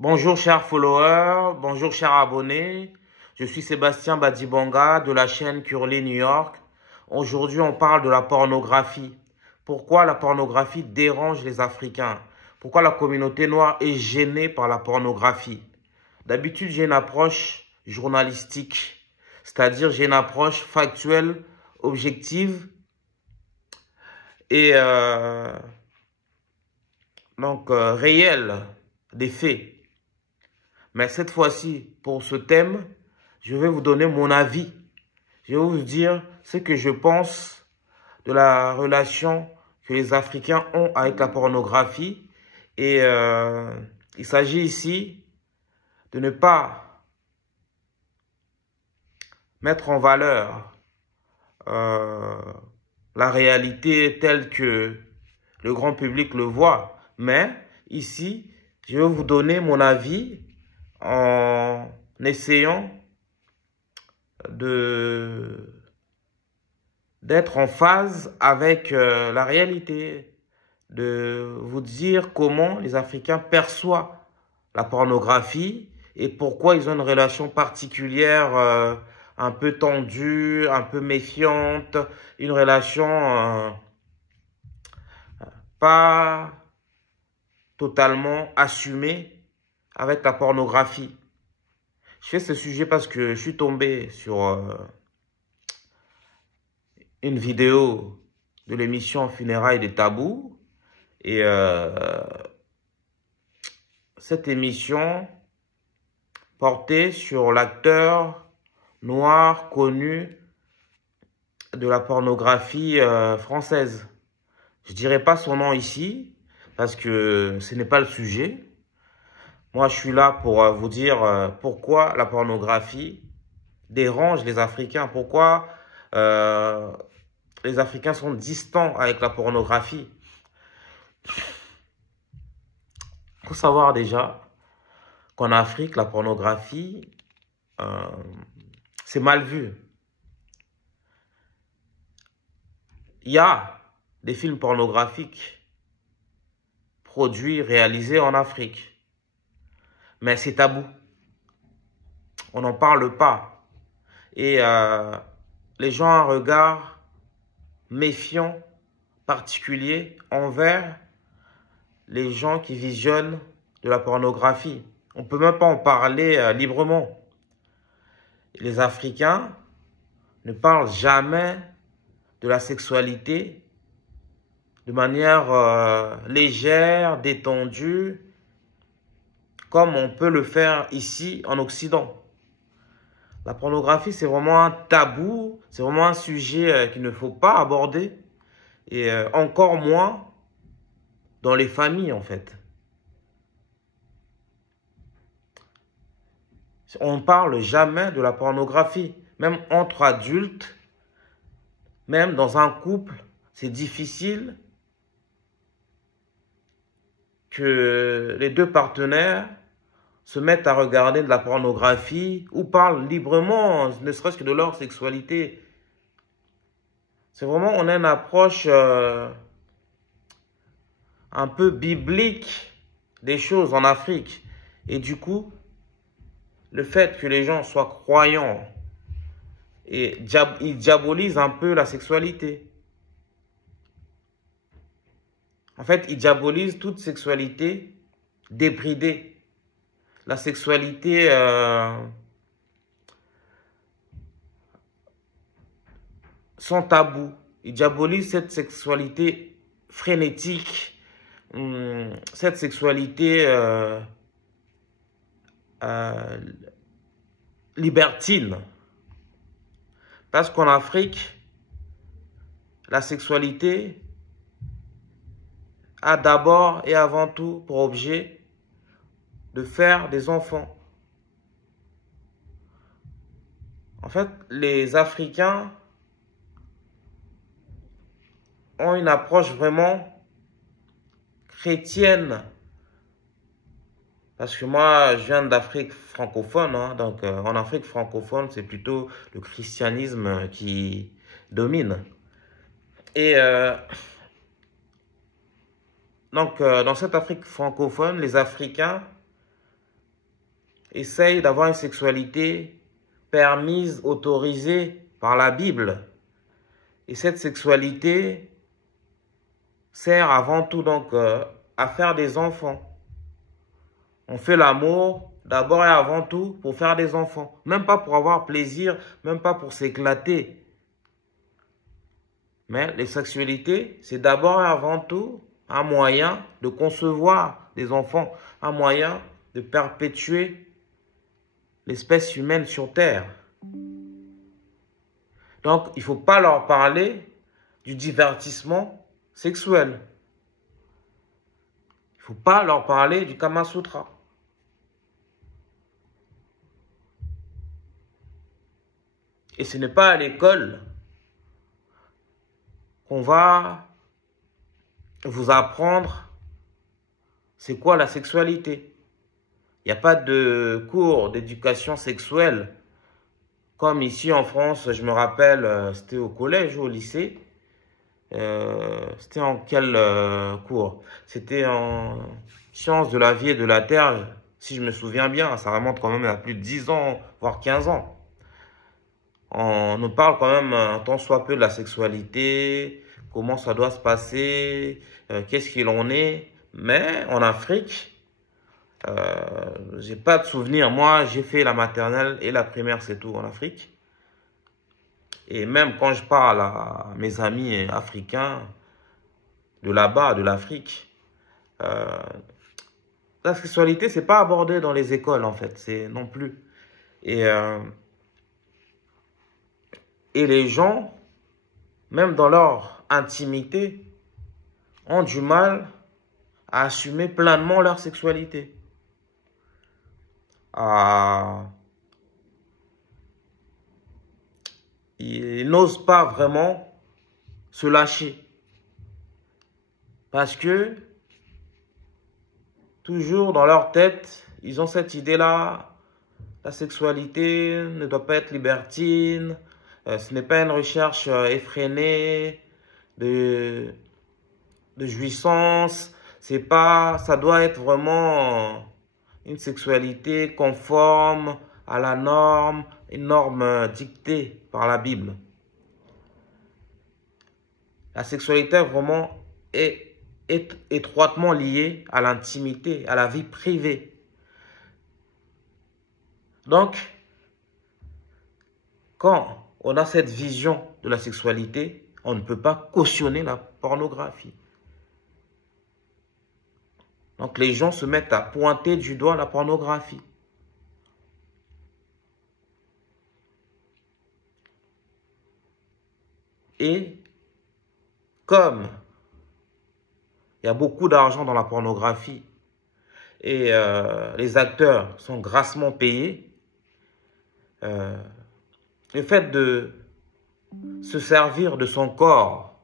Bonjour chers followers, bonjour chers abonnés. Je suis Sébastien Badibanga de la chaîne Curly New York. Aujourd'hui, on parle de la pornographie. Pourquoi la pornographie dérange les Africains? Pourquoi la communauté noire est gênée par la pornographie? D'habitude, j'ai une approche journalistique, c'est-à-dire j'ai une approche factuelle, objective et réelle des faits. Mais cette fois-ci, pour ce thème, je vais vous donner mon avis. Je vais vous dire ce que je pense de la relation que les Africains ont avec la pornographie. Et il s'agit ici de ne pas mettre en valeur la réalité telle que le grand public le voit. Mais ici, je vais vous donner mon avis en essayant d'être en phase avec la réalité, de vous dire comment les Africains perçoivent la pornographie et pourquoi ils ont une relation particulière, un peu tendue, un peu méfiante, une relation pas totalement assumée avec la pornographie. Je fais ce sujet parce que je suis tombé sur une vidéo de l'émission Funérailles des tabous. Et cette émission portait sur l'acteur noir connu de la pornographie française. Je dirais pas son nom ici parce que ce n'est pas le sujet. Moi, je suis là pour vous dire pourquoi la pornographie dérange les Africains. Pourquoi les Africains sont distants avec la pornographie. Il faut savoir déjà qu'en Afrique, la pornographie, c'est mal vu. Il y a des films pornographiques produits, réalisés en Afrique. Mais c'est tabou. On n'en parle pas. Et les gens ont un regard méfiant, particulier, envers les gens qui visionnent de la pornographie. On ne peut même pas en parler librement. Les Africains ne parlent jamais de la sexualité de manière légère, détendue, comme on peut le faire ici en Occident. La pornographie, c'est vraiment un tabou, c'est vraiment un sujet qu'il ne faut pas aborder, et encore moins dans les familles en fait. On ne parle jamais de la pornographie, même entre adultes, même dans un couple, c'est difficile que les deux partenaires se mettent à regarder de la pornographie ou parlent librement, ne serait-ce que de leur sexualité. C'est vraiment, on a une approche un peu biblique des choses en Afrique. Et du coup, le fait que les gens soient croyants, et ils diabolisent un peu la sexualité. En fait, ils diabolisent toute sexualité débridée. La sexualité sans tabou. Ils diabolisent cette sexualité frénétique, cette sexualité libertine. Parce qu'en Afrique, la sexualité a d'abord et avant tout pour objet de faire des enfants. En fait, les Africains ont une approche vraiment chrétienne. Parce que moi, je viens d'Afrique francophone, hein, donc en Afrique francophone, c'est plutôt le christianisme qui domine. Et dans cette Afrique francophone, les Africains essaye d'avoir une sexualité permise, autorisée par la Bible. Et cette sexualité sert avant tout donc à faire des enfants. On fait l'amour d'abord et avant tout pour faire des enfants. Même pas pour avoir plaisir, même pas pour s'éclater. Mais les sexualités, c'est d'abord et avant tout un moyen de concevoir des enfants, un moyen de perpétuer l'espèce humaine sur Terre. Donc, il ne faut pas leur parler du divertissement sexuel. Il ne faut pas leur parler du Kama Sutra. Et ce n'est pas à l'école qu'on va vous apprendre c'est quoi la sexualité. Il n'y a pas de cours d'éducation sexuelle. Comme ici en France, je me rappelle, c'était au collège ou au lycée. C'était en quel cours? C'était en sciences de la vie et de la terre, si je me souviens bien. Ça remonte quand même à plus de 10 ans, voire 15 ans. On nous parle quand même un tant soit peu de la sexualité, comment ça doit se passer, qu'est-ce qu'il en est. Mais en Afrique, j'ai pas de souvenir. Moi, j'ai fait la maternelle et la primaire, c'est tout en Afrique. Et même quand je parle à mes amis africains de là-bas, de l'Afrique, la sexualité, c'est pas abordé dans les écoles en fait, c'est non plus. Et les gens, même dans leur intimité, ont du mal à assumer pleinement leur sexualité. Ils n'osent pas vraiment se lâcher. Parce que, toujours dans leur tête, ils ont cette idée-là, la sexualité ne doit pas être libertine, ce n'est pas une recherche effrénée de jouissance, c'est pas, ça doit être vraiment une sexualité conforme à la norme, une norme dictée par la Bible. La sexualité vraiment est étroitement liée à l'intimité, à la vie privée. Donc, quand on a cette vision de la sexualité, on ne peut pas cautionner la pornographie. Donc, les gens se mettent à pointer du doigt la pornographie. Et comme il y a beaucoup d'argent dans la pornographie et les acteurs sont grassement payés, le fait de se servir de son corps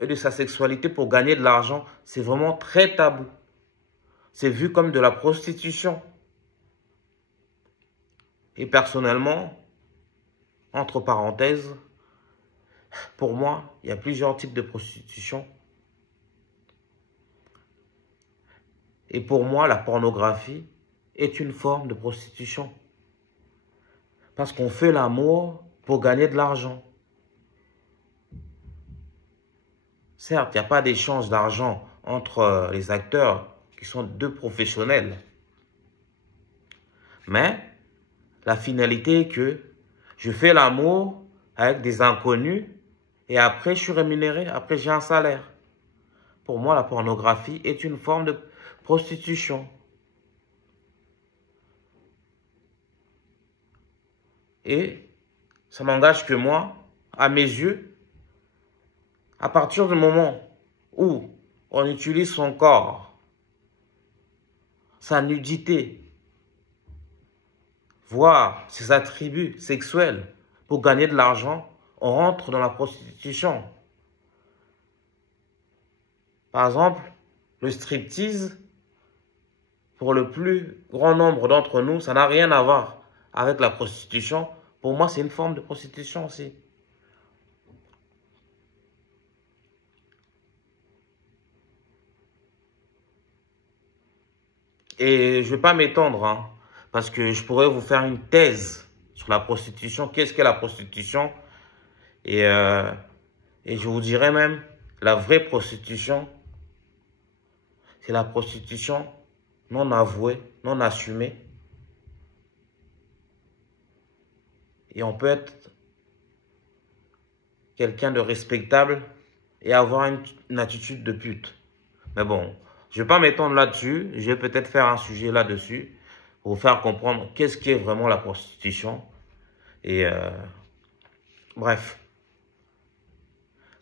et de sa sexualité pour gagner de l'argent, c'est vraiment très tabou. C'est vu comme de la prostitution. Et personnellement, entre parenthèses, pour moi, il y a plusieurs types de prostitution. Et pour moi, la pornographie est une forme de prostitution. Parce qu'on fait l'amour pour gagner de l'argent. Certes, il n'y a pas d'échange d'argent entre les acteurs qui sont deux professionnels. Mais la finalité est que je fais l'amour avec des inconnus et après je suis rémunéré, après j'ai un salaire. Pour moi, la pornographie est une forme de prostitution. Et ça n'engage que moi, à mes yeux, à partir du moment où on utilise son corps, sa nudité, voire ses attributs sexuels pour gagner de l'argent, on rentre dans la prostitution. Par exemple, le striptease, pour le plus grand nombre d'entre nous, ça n'a rien à voir avec la prostitution. Pour moi, c'est une forme de prostitution aussi. Et je ne vais pas m'étendre, hein, parce que je pourrais vous faire une thèse sur la prostitution. Qu'est-ce qu'est la prostitution? Et, euh, et je vous dirais même, la vraie prostitution, c'est la prostitution non avouée, non assumée. Et on peut être quelqu'un de respectable et avoir une attitude de pute. Mais bon, je ne vais pas m'étendre là-dessus. Je vais peut-être faire un sujet là-dessus pour vous faire comprendre qu'est-ce qu'est vraiment la prostitution. Et bref.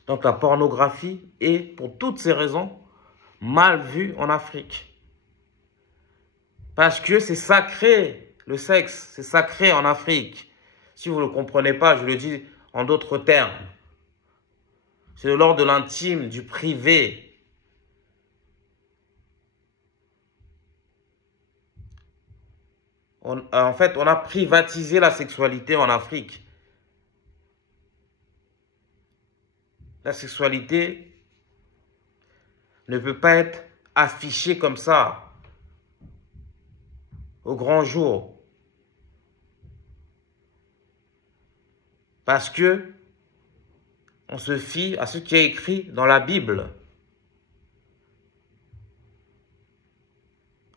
Donc la pornographie est, pour toutes ces raisons, mal vue en Afrique. Parce que c'est sacré, le sexe, c'est sacré en Afrique. Si vous ne le comprenez pas, je le dis en d'autres termes. C'est de l'ordre de l'intime, du privé. En fait, on a privatisé la sexualité en Afrique. La sexualité ne peut pas être affichée comme ça, au grand jour. Parce que on se fie à ce qui est écrit dans la Bible.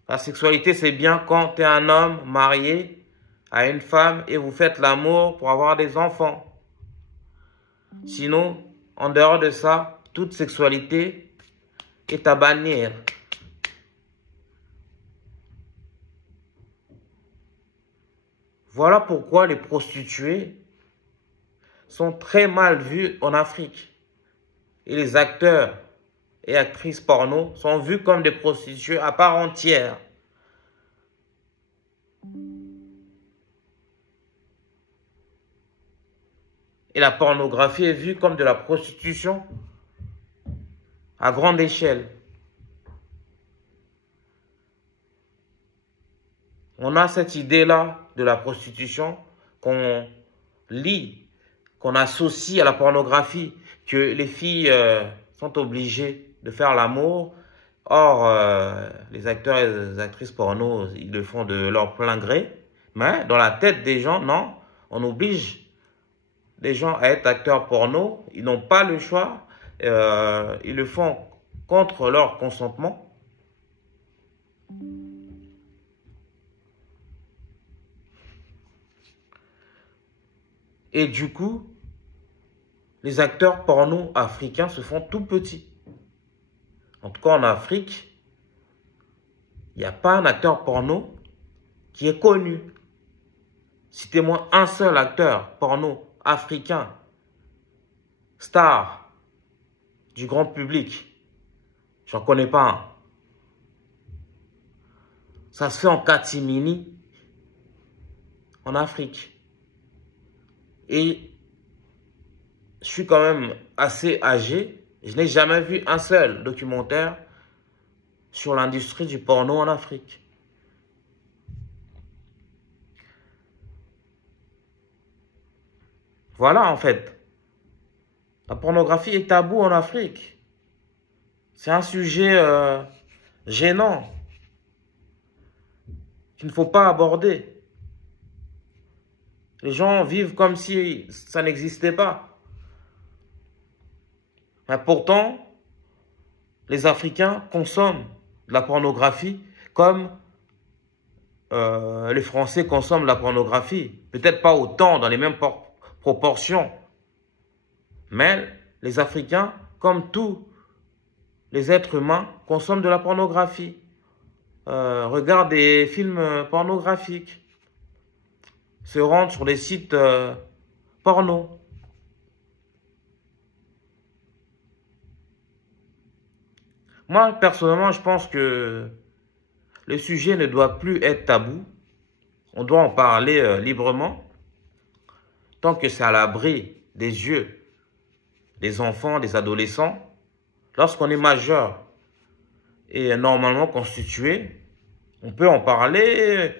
La sexualité, c'est bien quand tu es un homme marié à une femme et vous faites l'amour pour avoir des enfants. Sinon, en dehors de ça, toute sexualité est à bannir. Voilà pourquoi les prostituées sont très mal vues en Afrique. Et les acteurs et actrices porno sont vus comme des prostituées à part entière. Et la pornographie est vue comme de la prostitution à grande échelle. On a cette idée-là de la prostitution qu'on lit, qu'on associe à la pornographie, que les filles sont obligées de faire l'amour. Or, les acteurs et les actrices porno, ils le font de leur plein gré. Mais dans la tête des gens, non, on oblige les gens à être acteurs porno. Ils n'ont pas le choix. Ils le font contre leur consentement. Et du coup, les acteurs porno africains se font tout petits. En tout cas, en Afrique, il n'y a pas un acteur porno qui est connu. Citez-moi un seul acteur porno africain, star du grand public. J'en connais pas un. Ça se fait en catimini en Afrique. Et je suis quand même assez âgé. Je n'ai jamais vu un seul documentaire sur l'industrie du porno en Afrique. Voilà en fait. La pornographie est tabou en Afrique. C'est un sujet gênant qu'il ne faut pas aborder. Les gens vivent comme si ça n'existait pas. Mais pourtant, les Africains consomment de la pornographie comme les Français consomment de la pornographie. Peut-être pas autant, dans les mêmes proportions. Mais les Africains, comme tous les êtres humains, consomment de la pornographie. Regardent des films pornographiques. Se rendent sur des sites porno. Moi, personnellement, je pense que le sujet ne doit plus être tabou. On doit en parler librement. Tant que c'est à l'abri des yeux des enfants, des adolescents. Lorsqu'on est majeur et normalement constitué, on peut en parler.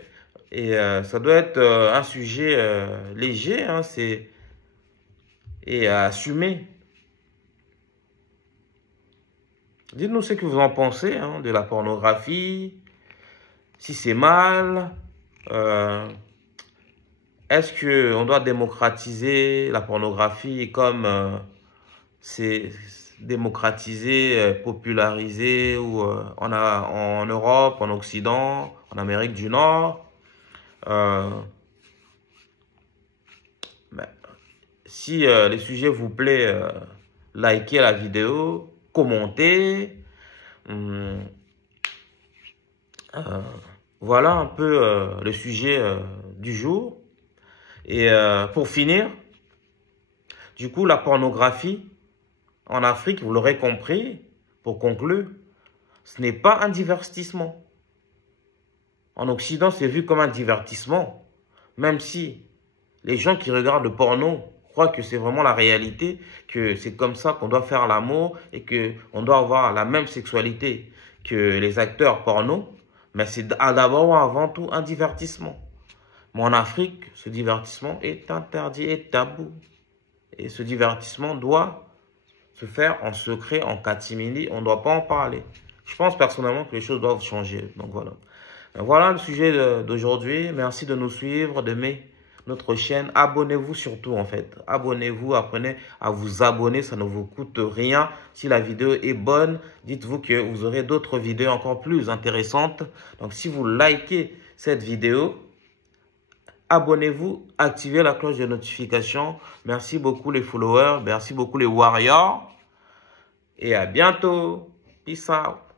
Et ça doit être un sujet léger, hein, et à assumer. Dites-nous ce que vous en pensez hein, de la pornographie. Si c'est mal, est-ce qu'on doit démocratiser la pornographie comme c'est démocratisé, popularisé ou en Europe, en Occident, en Amérique du Nord? Si le sujet vous plaît, likez la vidéo, commentez. Voilà un peu le sujet du jour. Et pour finir, du coup, la pornographie en Afrique, vous l'aurez compris, pour conclure, ce n'est pas un divertissement. En Occident, c'est vu comme un divertissement. Même si les gens qui regardent le porno croient que c'est vraiment la réalité, que c'est comme ça qu'on doit faire l'amour et qu'on doit avoir la même sexualité que les acteurs porno, mais c'est d'abord avant tout un divertissement. Mais en Afrique, ce divertissement est interdit et tabou. Et ce divertissement doit se faire en secret, en catimini. On ne doit pas en parler. Je pense personnellement que les choses doivent changer. Donc voilà. Voilà le sujet d'aujourd'hui. Merci de nous suivre, d'aimer notre chaîne. Abonnez-vous surtout en fait. Abonnez-vous, apprenez à vous abonner. Ça ne vous coûte rien. Si la vidéo est bonne, dites-vous que vous aurez d'autres vidéos encore plus intéressantes. Donc si vous likez cette vidéo, abonnez-vous, activez la cloche de notification. Merci beaucoup les followers, merci beaucoup les warriors. Et à bientôt. Peace out.